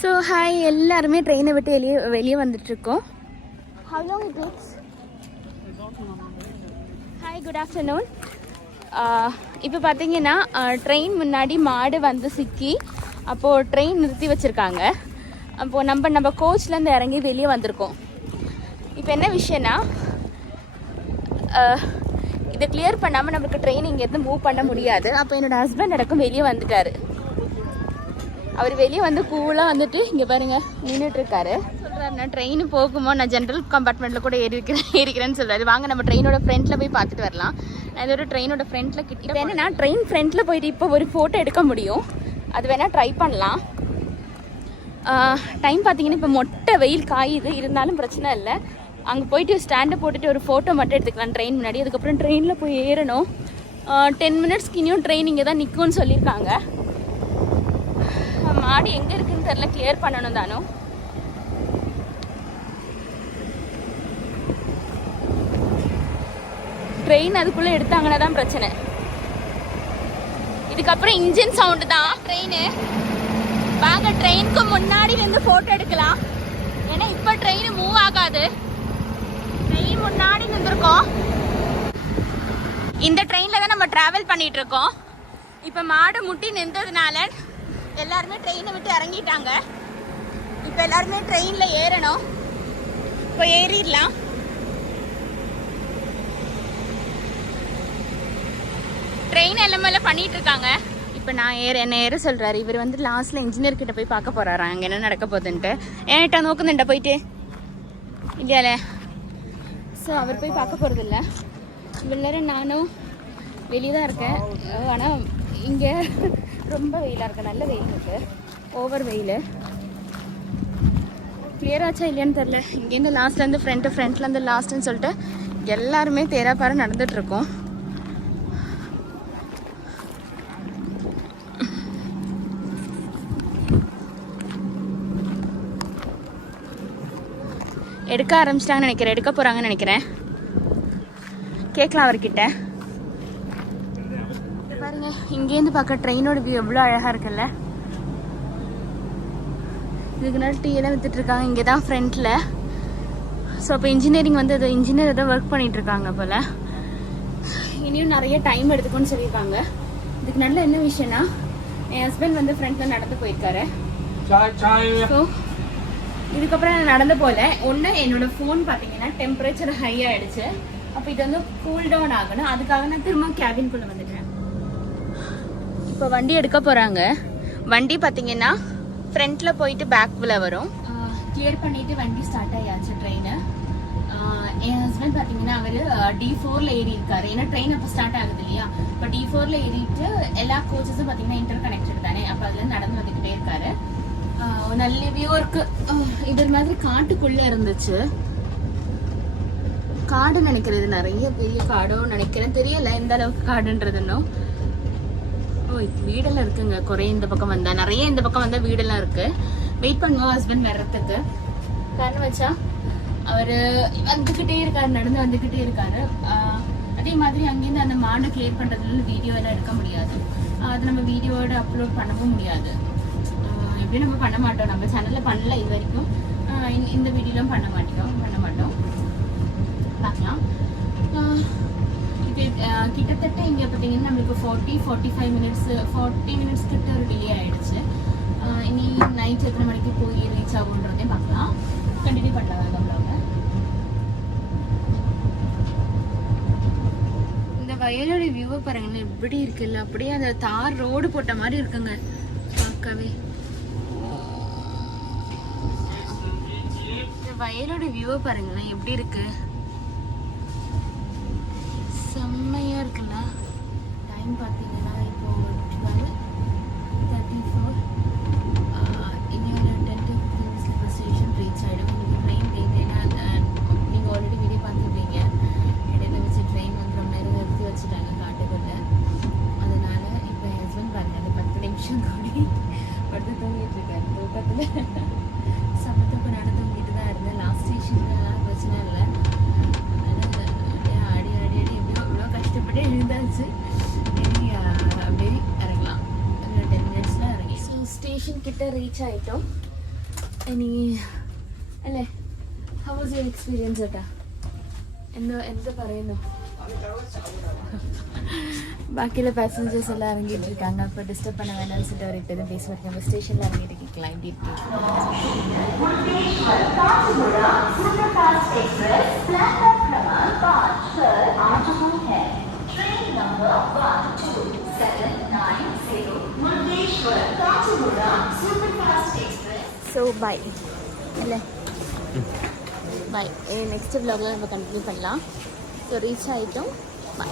So hi, எல்லாருமே ட்ரெயினை விட்டு வெளியே வந்துட்டுருக்கோம். How long it takes? Hi, good afternoon. இப்போ பார்த்தீங்கன்னா ட்ரெயின் முன்னாடி மாடு வந்து சிக்கி அப்போது ட்ரெயின் நிறுத்தி வச்சுருக்காங்க. அப்போது நம்ம கோச்லேருந்து இறங்கி வெளியே வந்திருக்கோம். இப்போ என்ன விஷயம்னா, இதை கிளியர் பண்ணாமல் நம்மளுக்கு ட்ரெயின் இங்கேருந்து மூவ் பண்ண முடியாது. அப்போ என்னோடய ஹஸ்பண்ட் அடக்கம் வெளியே வந்துட்டார். அவர் வெளியே வந்து கூலாக வந்துட்டு இங்கே பாருங்கள் நின்றுட்டுருக்காரு. சொல்கிறாரு, நான் ட்ரெயின் போகுமோ, நான் ஜென்ரல் கம்பார்ட்மெண்ட்டில் கூட ஏறிக்கிறேன்னு சொல்கிறாரு. வாங்க நம்ம ட்ரெயினோட ஃப்ரண்ட்டில் போய் பார்த்துட்டு வரலாம். நான் இதோட ட்ரெயினோட ஃப்ரண்ட்டில் இப்போ என்னென்னா, ட்ரெயின் ஃப்ரண்ட்டில் போயிட்டு இப்போ ஒரு ஃபோட்டோ எடுக்க முடியும். அது வேணால் ட்ரை பண்ணலாம். டைம் பார்த்தீங்கன்னா இப்போ மொட்டை வெயில் காயுது, இருந்தாலும் பிரச்சனை இல்லை. அங்கே போயிட்டு ஸ்டாண்டை போட்டுட்டு ஒரு ஃபோட்டோ மட்டும் எடுத்துக்கலாம் ட்ரெயின் முன்னாடி. அதுக்கப்புறம் ட்ரெயினில் போய் ஏறணும். 10 மினிட்ஸ்க்கு இனியும் ட்ரெயின் இங்கே தான் நிற்கும்னு சொல்லியிருக்காங்க. மாடு எங்கே இருக்குன்னு தெரியல, கிளியர் பண்ணணும் தானோ. ட்ரெயின் அதுக்குள்ளே எடுத்தாங்கன்னா தான் பிரச்சனை. இதுக்கப்புறம் இன்ஜின் சவுண்டு தான் ட்ரெயின். வாங்க ட்ரெயினுக்கு முன்னாடி வந்து ஃபோட்டோ எடுக்கலாம். ஏன்னா இப்போ ட்ரெயின் மூவ் ஆகாது. ட்ரெயின் முன்னாடி நின்றுருக்கோம். இந்த ட்ரெயினில் தான் நம்ம ட்ராவல் பண்ணிட்டு இருக்கோம். இப்போ மாடு முட்டி நின்றதுனால எல்லாருமே ட்ரெயினை விட்டு இறங்கிட்டாங்க. இப்போ எல்லாருமே ட்ரெயினில் ஏறணும். இப்போ ஏறிடலாம். ட்ரெயின் எல்லாமே பண்ணிட்டு இருக்காங்க. இப்போ நான் என்ன ஏற சொல்கிறாரு. இவர் வந்து லாஸ்ட்டில் இன்ஜினியர் கிட்ட போய் பார்க்க போகிறாரா அங்கே என்ன நடக்க போகுதுன்ட்டு. ஏன்ட்டா நோக்குதுண்டா போயிட்டு இல்லையாலே. ஸோ அவர் போய் பார்க்க போகிறது இல்லை. இவ்வளோ நேரம் நானும் வெளியே தான் இருக்கேன். ஆனால் இங்கே ரொம்ப வெயிலாக இருக்குது. நல்ல வெயில் இருக்குது, ஓவர் வெயில். கிளியராச்சா இல்லையான்னு தெரில. இங்கேருந்து லாஸ்ட்லேருந்து ஃப்ரண்ட்லேருந்து லாஸ்ட்டுன்னு சொல்லிட்டு எல்லாருமே தேராப்பார நடந்துகிட்ருக்கோம். எடுக்க ஆரம்பிச்சிட்டாங்கன்னு நினைக்கிறேன், எடுக்க போகிறாங்கன்னு நினைக்கிறேன். கேட்கலாம் அவர்கிட்ட. பாருங்க, இங்கேருந்து பார்க்க ட்ரெயினோட வியூ எவ்வளோ அழகாக இருக்குல்ல. இதுக்கு நாள் டீ எல்லாம் விற்றுட்ருக்காங்க இங்கே தான் ஃப்ரண்ட்டில். ஸோ இப்போ இன்ஜினியரிங் வந்து அது இன்ஜினியர் தான் ஒர்க் பண்ணிகிட்ருக்காங்க போல். இனியும் நிறைய டைம் எடுத்துக்கோன்னு சொல்லியிருக்காங்க. இதுக்கு நல்ல என்ன விஷயம்னா, என் ஹஸ்பண்ட் வந்து ஃப்ரண்ட்டில் நடந்து போயிருக்காரு. ஸோ இதுக்கப்புறம் நான் நடந்து போகல. ஒன்று என்னோட ஃபோன் பார்த்தீங்கன்னா டெம்பரேச்சர் ஹை ஆகிடுச்சு. அப்போ இது வந்து கூல் டவுன் ஆகணும். அதுக்காக நான் திரும்ப கேபின்குள்ளே வந்துட்டேன். இப்போ வண்டி எடுக்க போகிறாங்க. வண்டி பார்த்தீங்கன்னா ஃப்ரண்ட்டில் போயிட்டு பேக்குள்ளே வரும். கிளியர் பண்ணிவிட்டு வண்டி ஸ்டார்ட் ஆகியாச்சு ட்ரெயினு. என் ஹஸ்பண்ட் பார்த்தீங்கன்னா அவர் D4 ஏறி இருக்காரு. ஏன்னா ட்ரெயின் அப்போ ஸ்டார்ட் ஆகுது இல்லையா. இப்போ D4 ஏறிட்டு எல்லா கோச்சஸும் பார்த்தீங்கன்னா இன்டர் கனெக்டட் தானே. அப்போ அதில் நடந்து வந்துக்கிட்டே இருக்காரு. நல்ல வியூ இருக்கு. இது மாதிரி காட்டுக்குள்ளே இருந்துச்சு. காடு நினைக்கிறது, நிறைய பெரிய காடோ நினைக்கிறேன், தெரியல எந்த அளவுக்கு காடுன்றதுன்னும். வீடெல்லாம் இருக்குங்க குறைய. இந்த பக்கம் வந்தா நிறைய, இந்த பக்கம் வந்தா வீடெல்லாம் இருக்கு. வெயிட் பண்ணுவோம் ஹஸ்பண்ட் வர்றதுக்கு. காரணம் வச்சா அவரு வந்துகிட்டே இருக்காரு, நடந்து வந்துகிட்டே இருக்காரு. அதே மாதிரி அங்கேருந்து அந்த மாடை கிளியர் பண்றதுல வீடியோ எல்லாம் எடுக்க முடியாது. அது நம்ம வீடியோட அப்லோட் பண்ணவும் முடியாது. எப்படி நம்ம பண்ண மாட்டோம், நம்ம சேனல்ல பண்ணல இது வரைக்கும். இந்த வீடியோலாம் பண்ண மாட்டோம். பார்க்கலாம். கிட்டத்தட்ட இங்கே பார்த்தீங்கன்னா நம்மளுக்கு 40 மினிட்ஸ் கிட்ட ஒரு டிலே ஆகிடுச்சு. இனி நைட் எத்தனை மணிக்கு போய் ரீச் ஆகுன்றதையும் பார்க்கலாம். கண்டினியூ பண்ணலாம் வேண்டாம். இந்த வயலோட வியூவை பாருங்களேன் எப்படி இருக்குல்ல. அப்படியே அந்த தார் ரோடு போட்ட மாதிரி இருக்குங்க பார்க்கவே. இந்த வயலோட வியூவை பாருங்களேன் எப்படி இருக்கு, செம்மையா இருக்குல்ல. டைம் பார்த்தீங்கன்னா இப்போ 12:34. இன்னும் 10 to 15 மினிட்ஸில் ஸ்டேஷன் ரீச் ஆகிடும். நீங்கள் ட்ரெயின் ஏன்னா நீங்கள் ஆல்ரெடி வீடியோ பார்த்துருப்பீங்க. இடையில வச்சு ட்ரெயின் வந்து ரொம்ப நேரம் நிறுத்தி வச்சுட்டாங்க காட்டுக்குள்ள. அதனால இப்போ என் ஹஸ்பண்ட் பாருங்க அந்த 10 நிமிஷம் கூடி படுத்து தூங்கிட்டு இருக்காரு. தூக்கத்தில் சமத்தப்ப நடந்து தூங்கிட்டு தான் இருந்தேன். லாஸ்ட் ஸ்டேஷன் பிரச்சனை இல்லை. கஷ்டப்பட்டு எழுந்தாச்சு. அப்படியே இறங்கலாம். 10 மினிட்ஸில் இறங்கி ஸ்டேஷன் கிட்ட ரீச் ஆகிட்டோம். ഇനി അല്ലേ ഹൗ വാസ് യുവർ എക്സ്പീരിയൻസ് ഏട്ടാ? എന്താ പറയുന്നു? ബാക്കിയുള്ള പാസഞ്ചേഴ്സ് எல்லாம் இறங்கிட்டு இருக்காங்க. அப்போ டிஸ்டர்ப் பண்ண வேண்டாம்னு சொல்லிட்டு அவர் இப்போ தான் பேசுவார். நம்ம ஸ்டேஷனில் இறங்கிட்டு கிளம்பிட்டு ஸோ பை இல்லை பை. நெக்ஸ்ட் vlogல நம்ம கண்டினியூ பண்ணலாம். ஸோ ரீச் ஆகிட்டோம். பை.